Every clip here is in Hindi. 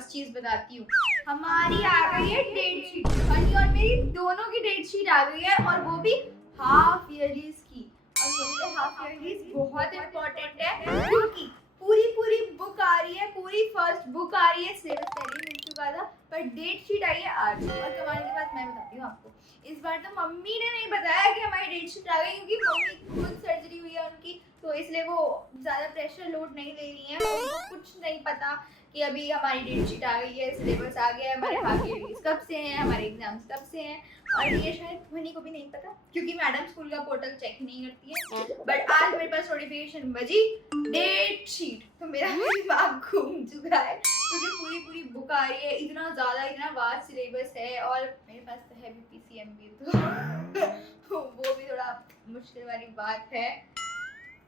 फर्स्ट चीज बताती हूँ, हमारी आ गई है डेट शीट। हनी और मेरी दोनों की डेट शीट आ गई है, और वो भी हाफ ईयरलीज की। और मेरे लिए हाफ ईयरलीज बहुत इंपॉर्टेंट है, क्योंकि पूरी बुक आ रही है, पूरी फर्स्ट बुक आ रही है, सिलेबस पहले मिल चुका था, पर डेट शीट आई है आज। और कमाल की बात मैं बताती हूँ आपको, इस बार तो मम्मी ने नहीं बताया कि हमारी डेट शीट आ गई, क्योंकि मम्मी खुद सर्जरी हुई है उनकी, तो इसलिए वो ज़्यादा प्रेशर लोड नहीं ले रही हैं। उनको कुछ नहीं पता कि अभी हमारी डेट शीट आ गई है, सिलेबस आ गया है, हमारे हाफ ईयरलीज कब से हैं, हमारे एग्जाम्स कब से हैं। और ये शायद मनी को भी नहीं पता, क्योंकि मैडम स्कूल का पोर्टल चेक ही नहीं करती है। बट आज मेरे पास नोटिफिकेशन बजी डेट शीट, तो मेरा दिमाग घूम चुका है, क्योंकि पूरी बुक आ रही है, इतना ज़्यादा, इतना वास्ट सिलेबस है, और मेरे पास तो है भी पीसीएम तो वो भी थोड़ा मुश्किल वाली बात है।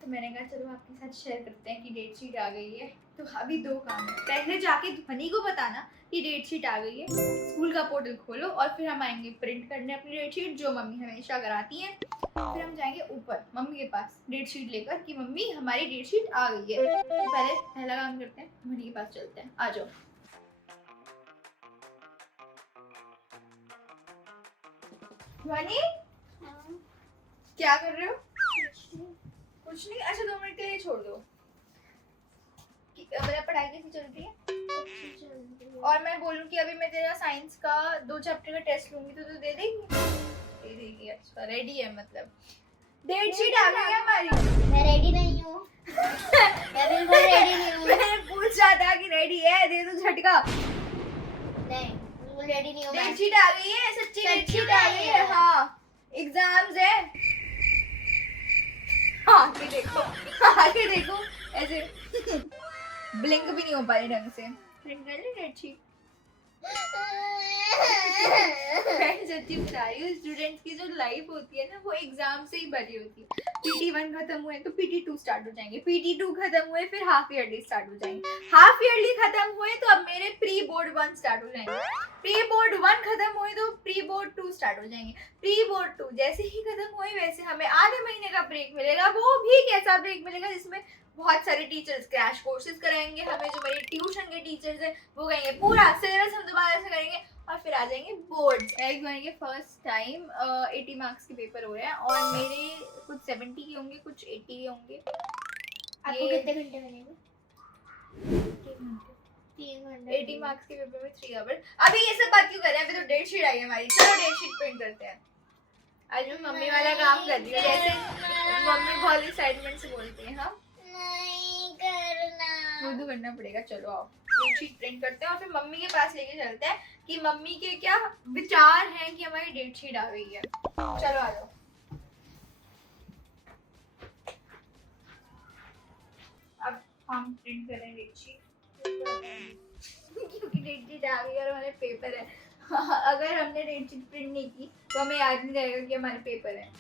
तो मैंने कहा चलो आपके साथ शेयर करते हैं कि डेट शीट आ गई है। तो अभी दो काम है, पहले जाके ध्वनि को बताना कि डेट शीट आ गई है, स्कूल का पोर्टल खोलो, और फिर हम आएंगे प्रिंट करने अपनी डेट शीट, जो मम्मी हमेशा कराती हैं। फिर हम जाएंगे ऊपर मम्मी के पास डेट शीट लेकर कि मम्मी हमारी डेट शीट आ गई है। तो पहले पहला काम करते हैं, ध्वनि के पास चलते हैं, आ जाओ। ध्वनि क्या कर रहे हो? कुछ नहीं, अच्छा 2 मिनट के लिए छोड़ दो। मतलब पढ़ाई कैसी चल रही है? और मैं बोलूं कि अभी मैं तेरा साइंस का 2 चैप्टर का टेस्ट लूंगी, तो तू दे देगी? दे देगी, अच्छा रेडी है मतलब। डेट शीट आ गई है हमारी। मैं रेडी नहीं हूँ। मैं बिल्कुल रेडी नहीं हूँ। मैंने पूछा था कि रेडी है, दे दो झटका। नहीं, बिल्कुल रेडी नहीं हूँ। डेट शीट आ गई है, सच्ची डेट शीट आ गई है। हाँ, एग्जाम्स है। आगे देखो, आगे देखो, ऐसे ब्लिंक भी नहीं हो पा रही ढंग से। प्रिंट कर ली डेट शीट? मैं सच्ची बता रही हूँ, स्टूडेंट्स की जो लाइफ होती है ना, वो एग्जाम से ही भरी होती है। PT1 खत्म हुए तो PT2 स्टार्ट हो जाएंगे, PT2 खत्म हुए फिर हाफ ईयरली स्टार्ट हो जाएंगे, हाफ ईयरली खत्म हुए तो अब मेरे प्री बोर्ड 1 स्टार्ट हो जाएंगे, प्री बोर्ड 1 खत्म हुए तो प्री बोर्ड 2 स्टार्ट हो जाएंगे, प्री बोर्ड 2 जैसे ही खत्म हुए वैसे हमें आधे महीने का ब्रेक मिलेगा। वो भी कैसा ब्रेक मिलेगा, जिसमें बहुत सारे टीचर्स क्रैश कोर्सेज कराएंगे हमें, जो मेरे ट्यूशन के टीचर्स हैं वो कहेंगे पूरा सिलेबस हम दोबारा से करेंगे, और फिर आ जाएंगे बोर्ड्स। एक बनेंगे फर्स्ट टाइम 80 मार्क्स के पेपर हो रहे हैं, और मेरे कुछ 70 के होंगे, कुछ 80 के होंगे। आपको कितने घंटे मिलेंगे? 3 घंटे। 80 मार्क्स के पेपर में 3 आवर्स। अभी ये सब बात क्यों कर रहे हैं, अभी तो डेट शीट आई है हमारी, चलो डेट शीट प्रिंट करते हैं। आज मैं मम्मी वाला काम कर रही हूँ, जैसे मम्मी बहुत एक्साइटमेंट से बोलती है। हाँ नहीं करना। उर्दू करना पड़ेगा। चलो आओ डेट शीट प्रिंट करते हैं, और फिर मम्मी के पास लेके चलते हैं कि मम्मी के क्या विचार हैं कि हमारी डेट शीट आ गई है। चलो आ जाओ। अब हम प्रिंट करें डेट शीट, क्योंकि डेट शीट आ गई और हमारे पेपर है। अगर हमने डेट शीट प्रिंट नहीं की तो हमें याद नहीं रहेगा कि हमारे पेपर है।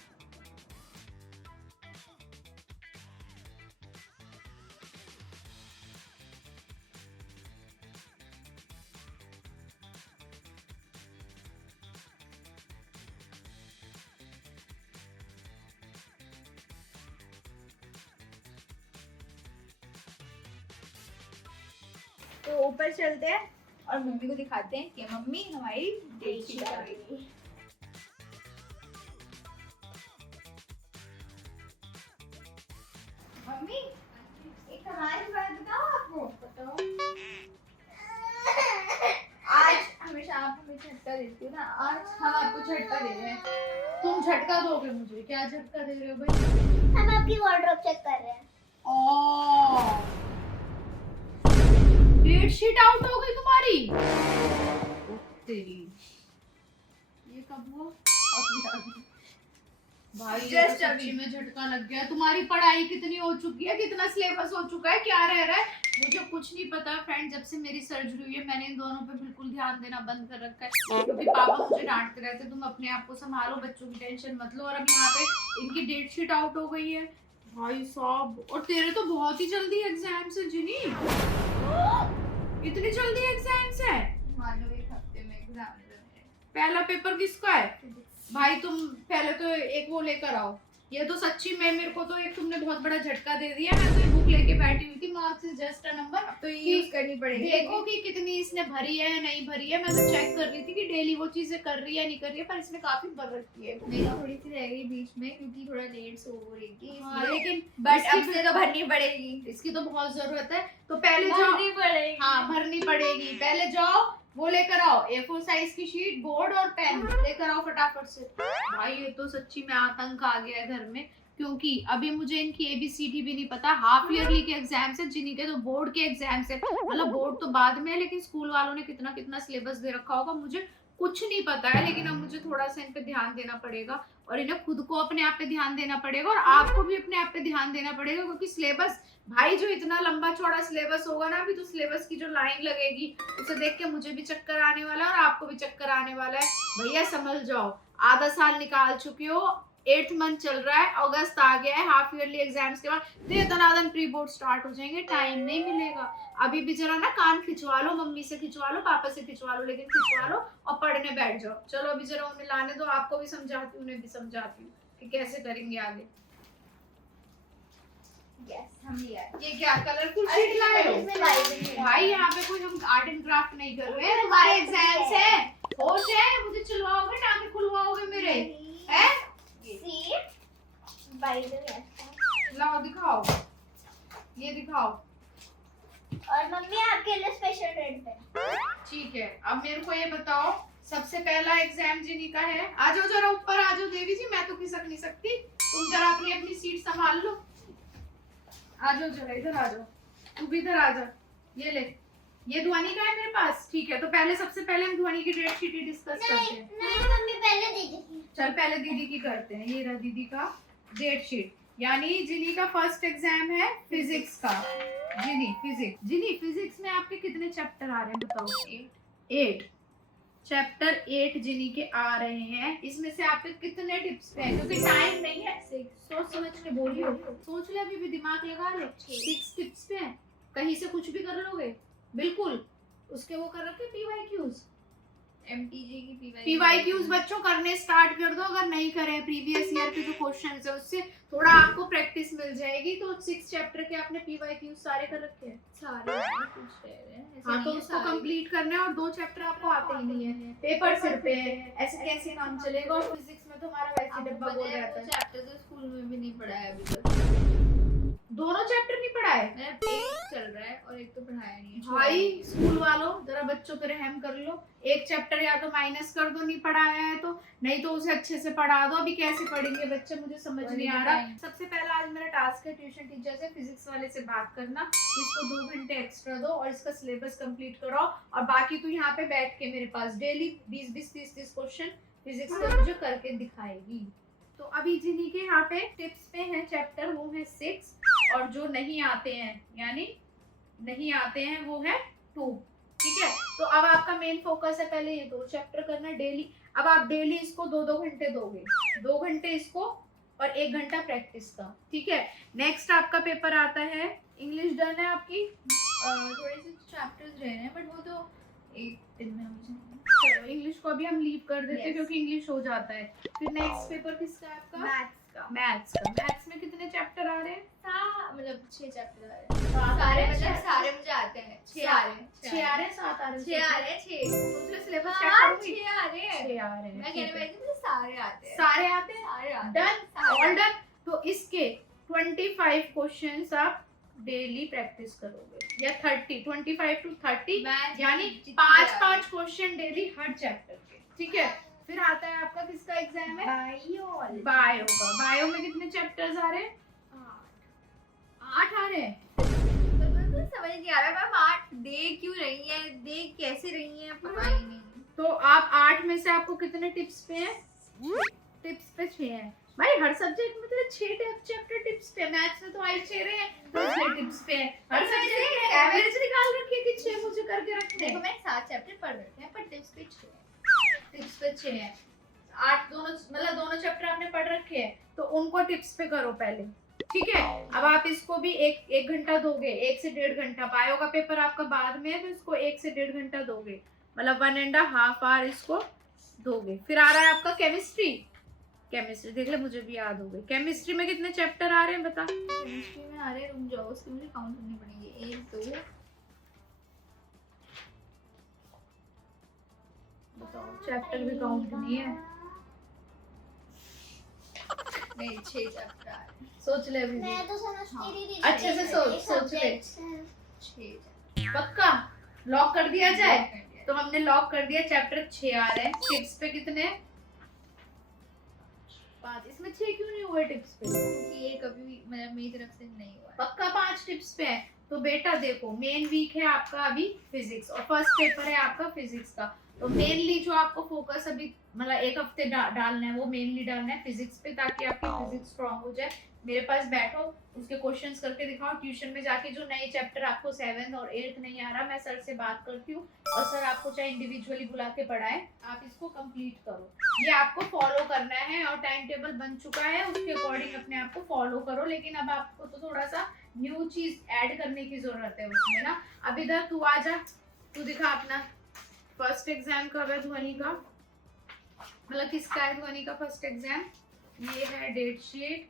तो ऊपर चलते हैं और मम्मी को दिखाते हैं कि मम्मी हमारी डेट शीट आ गई। मम्मी एक हमारी बात बताओ, आपको बताओ। आज हमेशा आप हमें झटका देती हो ना, आज हम आपको झटका दे रहे हैं। तुम झटका दोगे मुझे? क्या झटका दे रहे हो भाई? हम आपकी वार्डरोब चेक कर रहे हैं। डेट शीट आउट हो गई तुम्हारी? तेरी ये कब हुआ? भाई Just तो अभी सच्ची में झटका लग गया। तुम्हारी पढ़ाई कितनी हो चुकी है, कितना सिलेबस हो चुका है, क्या रह रहा है, मुझे कुछ नहीं पता। फ्रेंड, जब से मेरी सर्जरी हुई है मैंने इन दोनों पे बिल्कुल ध्यान देना बंद कर रखा है, क्योंकि पापा मुझे डांटते रहते तुम अपने आप को संभालो, बच्चों की टेंशन मत लो। और अब यहाँ पे इनकी डेट शीट आउट हो गई है भाई साहब। और तेरे तो बहुत ही जल्दी एग्जाम्स है जिनी, इतनी जल्दी एग्जाम्स है? मान लो 1 हफ्ते में एग्जाम है। पहला पेपर किसका है भाई? तुम पहले तो एक वो लेकर आओ, ये तो सच्ची में मेरे को तो एक तुमने बहुत बड़ा झटका दे दिया। मैं तो ये बुक लेके बैठी हुई थी, marks is just a number. अब तो ये यूज करनी पड़ेगी। देखो कि कितनी इसने भरी है नहीं भरी है। मैं तो चेक कर रही थी कि डेली वो चीजें कर रही है नहीं कर रही है, पर इसने काफी भर रखी है। मेरी थोड़ी सी रह गई बीच में क्योंकि थोड़ा लेट सो रही थी, हाँ, इसलिए। लेकिन बट इसकी अब से तो भरनी पड़ेगी। इसकी तो बहुत जरूरत है। तो पहले जाओ, भरनी पड़ेगी। हाँ भरनी पड़ेगी। पहले जाओ वो लेकर आओ A4 साइज की शीट, बोर्ड और पेन लेकर आओ फटाफट से। भाई ये तो सच्ची में आतंक आ गया है घर में, क्योंकि अभी मुझे इनकी ABCD भी नहीं पता। हाफ ईयरली के एग्जाम्स है, जिन्हीं के तो बोर्ड के एग्जाम्स है। मतलब बोर्ड तो बाद में है, लेकिन स्कूल वालों ने कितना कितना सिलेबस दे रखा होगा मुझे कुछ नहीं पता है। लेकिन अब मुझे थोड़ा सा इन पे ध्यान देना पड़ेगा, और इन्हें खुद को अपने आप पे ध्यान देना पड़ेगा, और आपको भी अपने आप पे ध्यान देना पड़ेगा। क्योंकि सिलेबस भाई जो इतना लंबा चौड़ा सिलेबस होगा ना, अभी तो सिलेबस की जो लाइन लगेगी उसे देख के मुझे भी चक्कर आने वाला है और आपको भी चक्कर आने वाला है। भैया समझ जाओ, आधा साल निकाल चुके हो, 8th मंथ चल रहा है, अगस्त आ गया है, हाफ ईयरली एग्जाम्स के बाद दनादन प्री बोर्ड स्टार्ट हो जाएंगे, टाइम नहीं मिलेगा। अभी भी जरा ना कान खिंचवा लो, मम्मी से खिंचवा लो, पापा से खिंचवा लो, लेकिन खिंचवा लो और पढ़ने बैठ जाओ। चलो अभी जरा उन्हें लाने दो, आपको भी समझाती हूँ उन्हें भी समझाती हूँ कि कैसे करेंगे आगे। यस, हम लिया है। ये क्या कलरफुल शीट लाए हो इसमें लाइब्रेरी भाई? यहाँ पे कोई हम आर्ट एंड क्राफ्ट नहीं कर रहे हैं, तुम्हारे एग्जाम्स है। होश है? मुझे चिल्लाओगे, टांगे खुलवाओगे मेरे हैं? सी बाइबल लाओ दिखाओ, ये दिखाओ। और मम्मी आपके लिए स्पेशल रेड पेन। ठीक है, अब मेरे को ये बताओ, सबसे पहला एग्जाम जिन्हीं का है। आ जाओ जरा ऊपर आ जाओ देवी जी, मैं तो खिसक नहीं सकती, तुम जरा अपनी अपनी सीट संभाल लो। आ जाओ जरा, इधर आ जाओ, तू भी इधर आ जा। ये ले, ये ध्वनि का है मेरे पास। ठीक है, तो पहले सबसे पहले हम ध्वनि की डेट शीट ही डिस्कस करते नहीं हैं। नहीं मम्मी पहले दीदी की। चल पहले दीदी की करते हैं। ये रहा दीदी का डेट शीट, यानी जिनी का फर्स्ट एग्जाम है फिजिक्स का। जिनी फिजिक्स में आपके कितने चैप्टर आ रहे हैं बताओ? 8 चैप्टर 8 जिनी के आ रहे हैं। इसमें से आपके कितने टिप्स पे हैं? क्योंकि टाइम नहीं है, सोच समझ के बोलियो, सोच ले, अभी भी दिमाग लगा ले। 6 टिप्स पे हैं, कहीं से कुछ भी कर लोगे बिल्कुल। उसके वो कर रखे PYQs, MTG की PYQs बच्चों करने स्टार्ट कर दो। अगर नहीं करे प्रीवियस ईयर के जो क्वेश्चंस है उससे थोड़ा आपको प्रैक्टिस मिल जाएगी। तो 6 चैप्टर के आपने PYQs सारे कर रखे हैं? सारे कुछ रह रहे हैं, हाँ, तो उसको कंप्लीट करना है। और 2 चैप्टर आपको आते ही नहीं है, पेपर सिर पे है, ऐसे कैसे काम चलेगा? और फिजिक्स में तो हमारा वैसे डब्बा बोल जाता है। चैप्टर तो स्कूल में भी नहीं पढ़ा है अभी तक। दोनों चैप्टर नहीं पढ़ा है? मैं एक चल रहा है और एक तो पढ़ाया नहीं है। भाई स्कूल वालों जरा बच्चों पे रहम कर लो। एक चैप्टर या तो माइनस कर दो नहीं पढ़ाया है तो, नहीं तो उसे अच्छे से पढ़ा दो। अभी कैसे पढ़ेंगे बच्चे, मुझे समझ नहीं आ रहा। सबसे पहला आज मेरा टास्क है ट्यूशन टीचर से, फिजिक्स वाले से बात करना। इसको 2 घंटे एक्स्ट्रा दो और इसका सिलेबस कंप्लीट कराओ। और बाकी तू यहाँ पे बैठ के मेरे पास डेली 20-20, 30-30 क्वेश्चन फिजिक्स के मुझे करके दिखाएगी। तो अभी जिन्हीं के यहाँ पे टिप्स पे हैं चैप्टर, वो है 6, और जो नहीं आते हैं यानी नहीं आते हैं वो है 2। ठीक है, तो अब आपका मेन फोकस है पहले ये 2 चैप्टर करना डेली। अब आप डेली इसको 2-2 घंटे दोगे, 2 घंटे इसको और 1 घंटा प्रैक्टिस का। ठीक है, नेक्स्ट आपका पेपर आता है इंग्लिश। डन है आपकी? थोड़े से चैप्टर्स रह रहे हैं बट वो तो एक दिन में मुझे। चलो इंग्लिश को अभी हम लीव कर देते हैं Yes. क्योंकि इंग्लिश हो जाता है। फिर नेक्स्ट पेपर किसका है आपका? मैथ्स का। मैथ्स में कितने चैप्टर आ रहे हैं? मतलब 6 चैप्टर आ रहे हैं। सारे मतलब सारे मुझे आते हैं। 6 आ रहे हैं। 6 आ रहे हैं, 7 आ रहे हैं? 6 आ रहे हैं। 6 दूसरे सिलेबस चेक हाँ, करूंगी। 6 आ रहे हैं। 6 आ रहे हैं, मैं ठीक कहने है। वाली थी मुझे सारे आते हैं। सारे आते हैं? सारे आते हैं। डन, सारे ऑल डन। तो इसके 25 क्वेश्चंस आप डेली प्रैक्टिस करोगे, या 25 to 30, मैं यानी जितनी 5 क्वेश्चन डेली हर चैप्टर के। ठीक है, फिर आता है आपका किसका एग्जाम है? बायो का। बायो में कितने चैप्टर्स आ रहे हैं? 8 आ रहे हैं। बिल्कुल समझ नहीं आ रहा मैम 8 दे क्यों रही है, दे कैसे रही है, पता ही नहीं। तो आप 8 में से आपको कितने टिप्स पे हैं? टिप्स पे 6 हैं। भाई हर सब्जेक्ट में तेरे 6 चैप्टर टिप्स पे। मैथ्स में तो आई 6 रहे हैं तो 6 टिप्स पे है। हर सब्जेक्ट में एवरेज निकाल रखी है कि 6 मुझे करके रखने देखो हैं। मैंने 7 चैप्टर पढ़ रखे हैं पर टिप्स पे 6 है। टिप्स पे 6 हैं। 8 दोनों मतलब दोनों चैप्टर आपने पढ़ रखे हैं तो उनको टिप्स पे करो पहले। ठीक है, अब आप इसको भी एक घंटा दोगे, 1 से 1.5 घंटा। बायो का पेपर आपका बाद में है तो इसको 1 से 1.5 घंटा दोगे, मतलब 1.5 आवर इसको दोगे। फिर आ रहा है आपका केमिस्ट्री। केमिस्ट्री देख ले, मुझे भी याद हो गई। केमिस्ट्री में कितने चैप्टर आ रहे हैं बता। केमिस्ट्री में आ रहे, रुक जाओ, उसकी मुझे काउंट करनी पड़ेगी। 1 2 बताओ, चैप्टर भी काउंट नहीं है। नहीं, 6 चैप्टर आ रहे हैं। सोच ले अभी। मैं तो समझती नहीं थी। अच्छे से सोच ले। 6 पक्का लॉक कर दिया जाए? तो हमने लॉक कर दिया, चैप्टर 6 आ रहे हैं। टिप्स पे कितने? 5। इसमें 6 क्यों नहीं हुए टिप्स पे? क्योंकि ये कभी भी मतलब मेरी तरफ से नहीं हुआ है। पक्का 5 टिप्स पे है। तो बेटा देखो, मेन वीक है आपका अभी फिजिक्स और फर्स्ट पेपर है आपका फिजिक्स का। तो मेनली जो आपको फोकस अभी मतलब 1 हफ्ते डालना है, वो मेनली डालना है फिजिक्स पे, ताकि आपकी फिजिक्स स्ट्रांग हो जाए। मेरे पास बैठो, उसके क्वेश्चंस करके दिखाओ। ट्यूशन में जाके जो नए चैप्टर आपको 7th और 8th नहीं आ रहा, मैं सर से बात करती हूँ और सर आपको चाहे इंडिविजुअली बुला के पढ़ाए, आप इसको कंप्लीट करो। ये आपको फॉलो करना है और टाइम टेबल बन चुका है, उसके अकॉर्डिंग अपने आप को फॉलो करो। लेकिन अब आपको तो थोड़ा सा न्यू चीज ऐड करने की जरूरत है उसमें ना। अब इधर तू आ जा, तू दिखा अपना फर्स्ट एग्जाम कब है ध्वनि का, मतलब किसका है ध्वनि का फर्स्ट एग्जाम। ये है डेट शीट,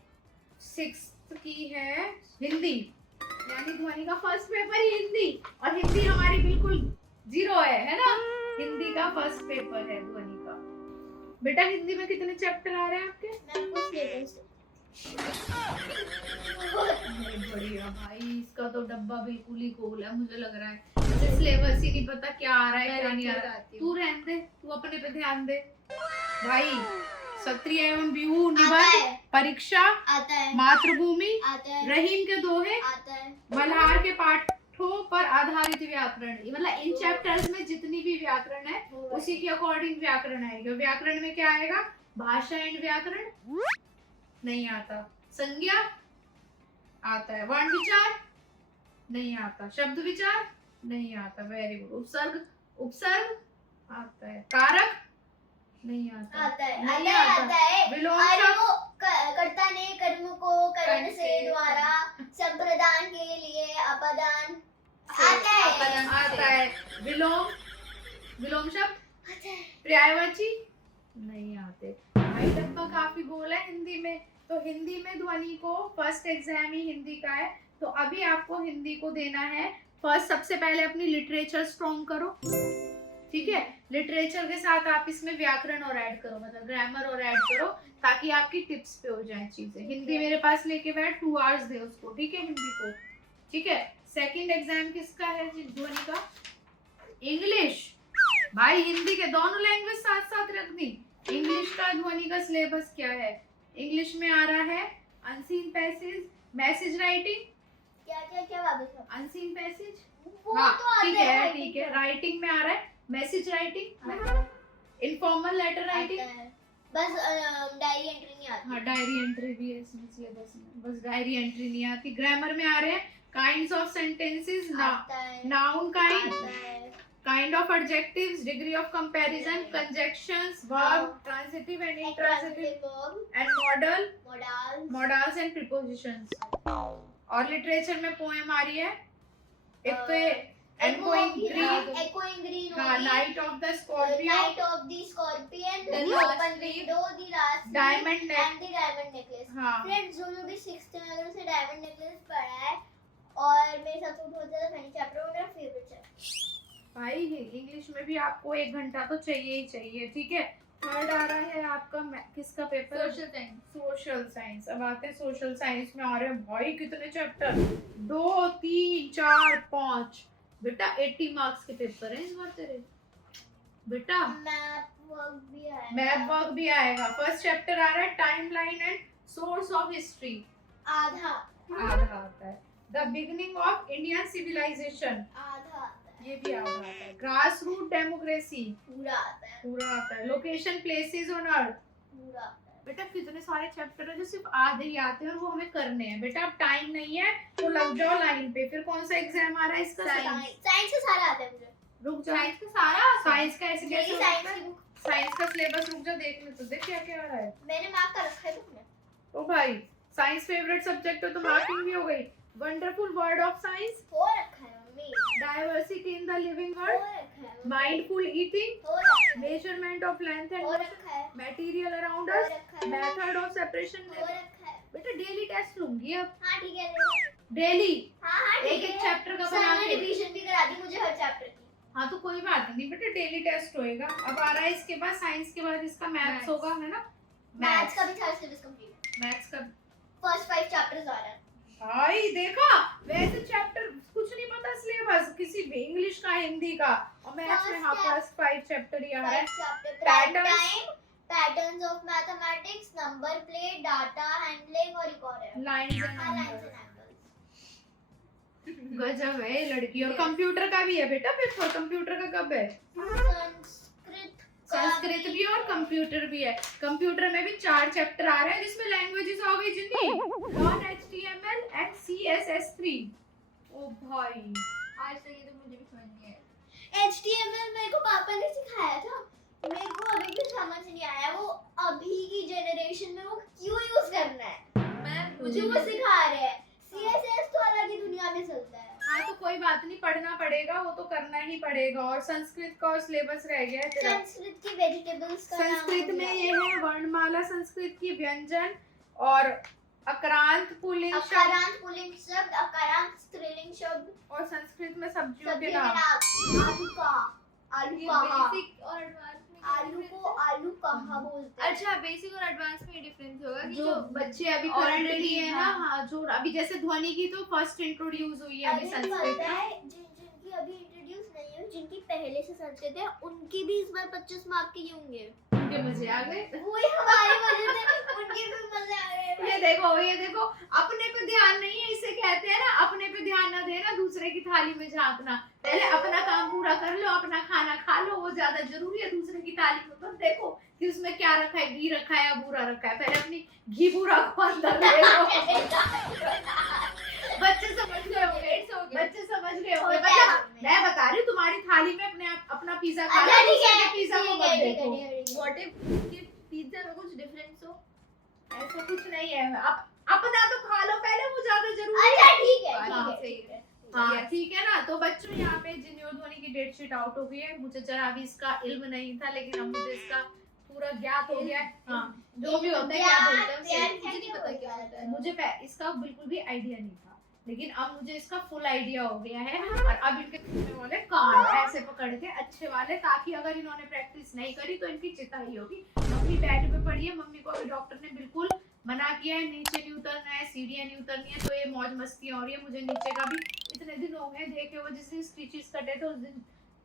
6th की है हिंदी, यानी ध्वनि का फर्स्ट पेपर ही हिंदी। और हिंदी हमारी बिल्कुल 0 है ना। हिंदी का फर्स्ट पेपर है ध्वनि का। बेटा हिंदी में कितने चैप्टर आ रहे हैं आपके? मैं आपको सिलेबस बढ़िया भाई, इसका तो डब्बा बिल्कुल ही गोल है, मुझे लग रहा है मुझे सिलेबस ही नहीं पता क्या आ रहा है क्या नहीं आ रहा। तू रहने दे, तू अपने पे ध्यान दे भाई। क्षत्रिय एवं बिहू निबंध, परीक्षा, आता है, मातृभूमि, आता है, रहीम के दोहे, आता है, मल्हार के पाठों पर आधारित व्याकरण। मतलब इन चैप्टर्स में जितनी भी व्याकरण है उसी के अकॉर्डिंग व्याकरण आएगा। व्याकरण में क्या आएगा? भाषा एंड व्याकरण नहीं आता, संज्ञा आता है, वर्ण विचार नहीं आता, शब्द विचार नहीं आता, वेरी गुड। उपसर्ग, उपसर्ग आता है, कारक नहीं आता, आता है, नहीं आता है, आता, आता है। विलोम अरे शब्द वो कर्ता ने कर्म को करण से द्वारा संप्रदान के लिए अपदान आता है, आता है, विलोम, विलोम शब्द, आता है। पर्यायवाची नहीं आते। भाई डब्बा काफी गोल है हिंदी में। तो हिंदी में ध्वनि को फर्स्ट एग्जाम ही हिंदी का है, तो अभी आपको हिंदी को देना है फर्स्ट। सबसे पहले अपनी लिटरेचर स्ट्रॉन्ग करो, ठीक है। लिटरेचर के साथ आप इसमें व्याकरण और ऐड करो, मतलब ग्रामर और ऐड करो, ताकि आपकी टिप्स पे हो जाए चीजें। हिंदी मेरे पास लेके बैठ, 2 आवर्स दे उसको, ठीक है, हिंदी को, ठीक है। सेकंड एग्जाम किसका है ध्वनि का? इंग्लिश। भाई हिंदी के दोनों लैंग्वेज साथ साथ रखनी। इंग्लिश का ध्वनि का सिलेबस क्या है? इंग्लिश में आ रहा है अनसीन पैसेज, मैसेज राइटिंग, क्या क्या क्या वापस आओ। अनसीन पैसेज, वो हाँ तो आता ठीक है, है ठीक है। राइटिंग में आ रहा है message writing, informal letter writing, आता है। बस डायरी एंट्री नहीं आती। हाँ डायरी एंट्री भी है इसमें सिलेबस में, बस डायरी एंट्री नहीं आती। ग्रामर में आ रहे हैं काइंड्स ऑफ सेंटेंसेस, आता है, नाउन काइंड, आता है, kind of adjectives, degree of comparison, conjunctions, verb, transitive and intransitive, verb, and modal, modals, modals and prepositions. और लिटरेचर में पोएम आ रही है एक तो echoing green, echoing green, हाँ night of the scorpio, night of the scorpion, The the last open leaf, window, the last leaf, diamond neck, and the diamond necklace. हाँ फ्रेंड्स जो लोग भी 6th में अगर उसे डायमंड नेकलेस पढ़ा है और मेरे साथ तो बहुत ज्यादा फनी चैप्टर वो मेरा फेवरेट चैप्टर। भाई इंग्लिश में भी आपको 1 घंटा तो चाहिए ही चाहिए, ठीक है। थर्ड आ रहा है आपका किसका paper? Social science. Social science. अब आते हैं सोशल साइंस में आ रहे हैं भाई कितने चैप्टर, 2 3 4 5। बेटा 80 मार्क्स के पेपर हैं इस बार तेरे बेटा। मैप वर्क भी है, मैप वर्क भी आएगा। फर्स्ट चैप्टर आ रहा है timeline and source of history, आधा आधा आता है। The beginning of Indian civilisation, आधा ये भी आधा आता है। ग्रास रूट डेमोक्रेसी, पूरा आता है, पूरा आता है। लोकेशन प्लेसेस ऑन अर्थ, पूरा आता है। बेटा कितने सारे चैप्टर है जो सिर्फ आधे ही आते हैं और वो हमें करने हैं। बेटा अब टाइम नहीं है तो लग जाओ लाइन पे। फिर कौन सा एग्जाम आ रहा है इसका? साइंस का सारा आता है मुझे। रुक जा, साइंस का सारा साइंस का ऐसे कैसे हो सकता साइंस है? की बुक साइंस का सिलेबस रुक जा, देख ले तो देख क्या क्या आ रहा है। मैंने मार्क कर रखा है बुक में। ओ भाई साइंस फेवरेट सब्जेक्ट है तो मार्किंग भी हो गई। वंडरफुल वर्ड ऑफ साइंस, हो रखा है नहीं डाइवर्सिटी इन द लिविंग हो वर्ल्ड, रखा है माइंडफुल ईटिंग, हो रखा है मेजरमेंट ऑफ लेंथ एंड हो रखा है मटेरियल अराउंड हो अस, रखा है मेथड ऑफ सेपरेशन। हो रखा है बेटा डेली टेस्ट लूंगी अब, हाँ ठीक है डेली हाँ एक ठीक एक है चैप्टर का सर बना ने के। रिवीजन भी करा दी मुझे हर चैप्टर की हाँ तो कोई बात नहीं बेटा, डेली टेस्ट होएगा। अब आ रहा है इसके बाद साइंस के बाद इसका मैथ्स Maths। होगा, है ना? मैथ्स का भी थर्ड सिलेबस कंप्लीट मैथ्स का फर्स्ट 5 चैप्टर्स आ रहे हैं भाई देखा, वैसे चैप्टर कुछ नहीं पता सिलेबस किसी भी, इंग्लिश का, हिंदी का, और मैथ्स में हाँ फर्स्ट 5 चैप्टर ही आ रहा है। 5 chapter Patterns। Prime time patterns of mathematics number play data handling और एक और है लाइंस एंड हाँ लाइंस नंबर्स। एंड एंगल्स गजब है ये लड़की। और Yes। कंप्यूटर का भी है बेटा पेपर, कंप्यूटर का कब है? संस्कृत भी और कंप्यूटर भी है। कंप्यूटर में भी 4 चैप्टर आ रहे हैं जिसमें लैंग्वेजेस आ गई जितनी, डॉट HTML एंड CSS3। ओ भाई आज तक ये तो मुझे भी समझ नहीं आया। HTML मेरे को पापा ने सिखाया था मेरे को अभी भी समझ नहीं आया वो अभी की जनरेशन में वो क्यों यूज करना है मुझे वो सिखा रहे हैं CSS तो अलग ही दुनिया में चलता है हाँ तो कोई बात नहीं, पढ़ना पड़ेगा, वो तो करना ही पड़ेगा। और संस्कृत का सिलेबस रह गया है तेरा। संस्कृत की वेजिटेबल्स का नाम संस्कृत हो में गया। ये है वर्णमाला, संस्कृत की व्यंजन और अक्रांत पुल्लिंग शब्द, अकारांत पुल्लिंग शब्द अकारांत स्त्रीलिंग शब्द और संस्कृत में सब्जियों के सब्जियों के नाम। नाम आलू का आलू ये कहा बेसिक और एडवांस में आलू को आलू कहा बोलते हैं अच्छा बेसिक और एडवांस में ये डिफरेंस होगा कि जो बच्चे अभी already, करंटली है ना, हाँ। हाँ जो अभी जैसे ध्वनि की तो फर्स्ट इंट्रोड्यूस हुई है अभी अभी संस्कृत। पता है जिनकी अभी इंट्रोड्यूस नहीं हुई जिनकी पहले से संस्कृत है उनकी भी इस बार 25 मार्क के ही होंगे उनके मजे आ गए। वही हमारी वजह से उनके भी मजे आ गए ये देखो अपने पे ध्यान नहीं है, इसे कहते हैं ना अपने पे ध्यान ना देना, दूसरे की थाली में झांकना। पहले अपना काम पूरा कर लो, अपना खाना खा लो, वो ज्यादा जरूरी है। दूसरे की थाली में तो देखो कि उसमें क्या रखा है, घी रखा है या बूरा रखा है, पहले अपनी घी बूरा को अंदर ले लो। बच्चे समझ गए होंगे, बच्चे समझ गए होंगे। मतलब मैं बता रही हूँ तुम्हारी थाली में अपने अपना पिज्जा खा अच्छा लो, ठीक है दूसरे के पिज्जा को मत देखो। व्हाट इफ पिज्जा में कुछ डिफरेंस हो? ऐसा कुछ नहीं है, अपना तो खा लो पहले, वो ज्यादा जरूरी है। अच्छा ठीक है हाँ, ठीक सही है है। हाँ ठीक है ना। तो बच्चों यहाँ पे जिन्हों ध्वनि की डेट शीट आउट हो गई है। मुझे जरा अभी इसका इल्म नहीं था, लेकिन अब मुझे इसका पूरा ज्ञात हो गया है। हाँ जो भी होता है क्या बोलते हैं उसे, मुझे नहीं पता क्या होता है। मुझे इसका बिल्कुल भी आइडिया नहीं था, लेकिन अब मुझे इसका फुल आइडिया हो गया है। और अब इनके पीछे वाले कान ऐसे पकड़ के अच्छे वाले, ताकि अगर इन्होंने प्रैक्टिस नहीं करी तो इनकी चिताई होगी। मम्मी बेड पे पड़ी है, मम्मी को अभी डॉक्टर ने बिल्कुल मना किया है, नीचे नहीं उतरना है, सीढ़ियाँ नहीं उतरनी है। तो ये मौज मस्तियाँ हो रही है। मुझे नीचे का भी इतने दिन हो गए देखे हुए, जिस दिन स्टिचेस कटे थे उस दिन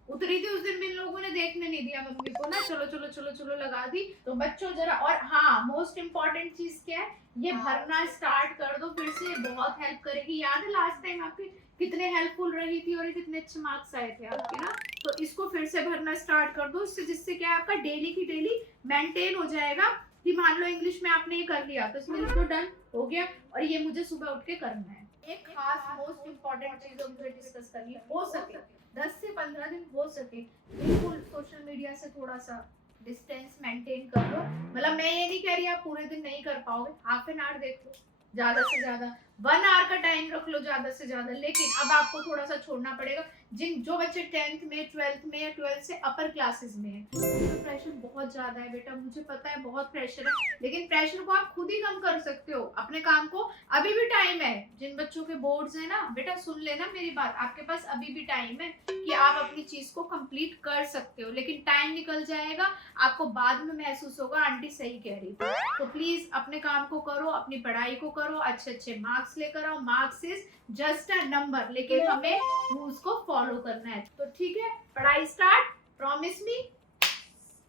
उतरी थी, उस दिन भी इन लोगों ने देखने नहीं दिया मम्मी को ना, चलो चलो चलो चलो लगा दी। तो बच्चों जरा, और हाँ मोस्ट इम्पोर्टेंट चीज क्या है, ये भरना स्टार्ट कर दो फिर से, बहुत हेल्प करेगी। याद है लास्ट टाइम आपके कितने हेल्पफुल रही थी और ये कितने अच्छे मार्क्स आए थे आपके ना। तो इसको फिर से भरना स्टार्ट कर दो, इससे जिससे क्या आपका डेली की डेली मेंटेन हो जाएगा। कि मान लो इंग्लिश में आपने ये कर लिया तो इसमें लिखो डन हो गया, और ये मुझे सुबह उठ के करना है। एक खास मोस्ट इम्पोर्टेंट चीज मुझे डिस्कस करनी है, हो सके 10 से 15 दिन हो सके बिल्कुल सोशल मीडिया से थोड़ा सा डिस्टेंस मेंटेन कर लो। मतलब मैं ये नहीं कह रही आप पूरे दिन नहीं कर पाओगे, हाफ एन आवर देख लो, ज्यादा से ज्यादा 1 आवर का टाइम रख लो ज्यादा से ज्यादा। लेकिन अब आपको थोड़ा सा छोड़ना पड़ेगा। जो बच्चे 10th में 12th में या 12th से अपर क्लासेस में है, तो प्रेशर बहुत ज्यादा है बेटा, मुझे पता है बहुत प्रेशर है, लेकिन प्रेशर को आप खुद ही कम कर सकते हो अपने काम को। अभी भी टाइम है। जिन बच्चों के बोर्ड्स है ना बेटा, सुन लेना मेरी बात, आपके पास अभी भी टाइम है कि आप अपनी चीज को कंप्लीट कर सकते हो। लेकिन टाइम निकल जाएगा, आपको बाद में महसूस होगा आंटी सही कह रही थी। तो प्लीज अपने काम को करो, अपनी पढ़ाई को करो, अच्छे अच्छे मार्क्स लेकर आओ। Marks is just a number, लेकिन हमें रूल्स को फॉलो करना है। तो ठीक है, पढ़ाई start. Promise me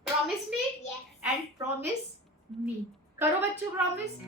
Yes. And promise me. करो बच्चों प्रॉमिस।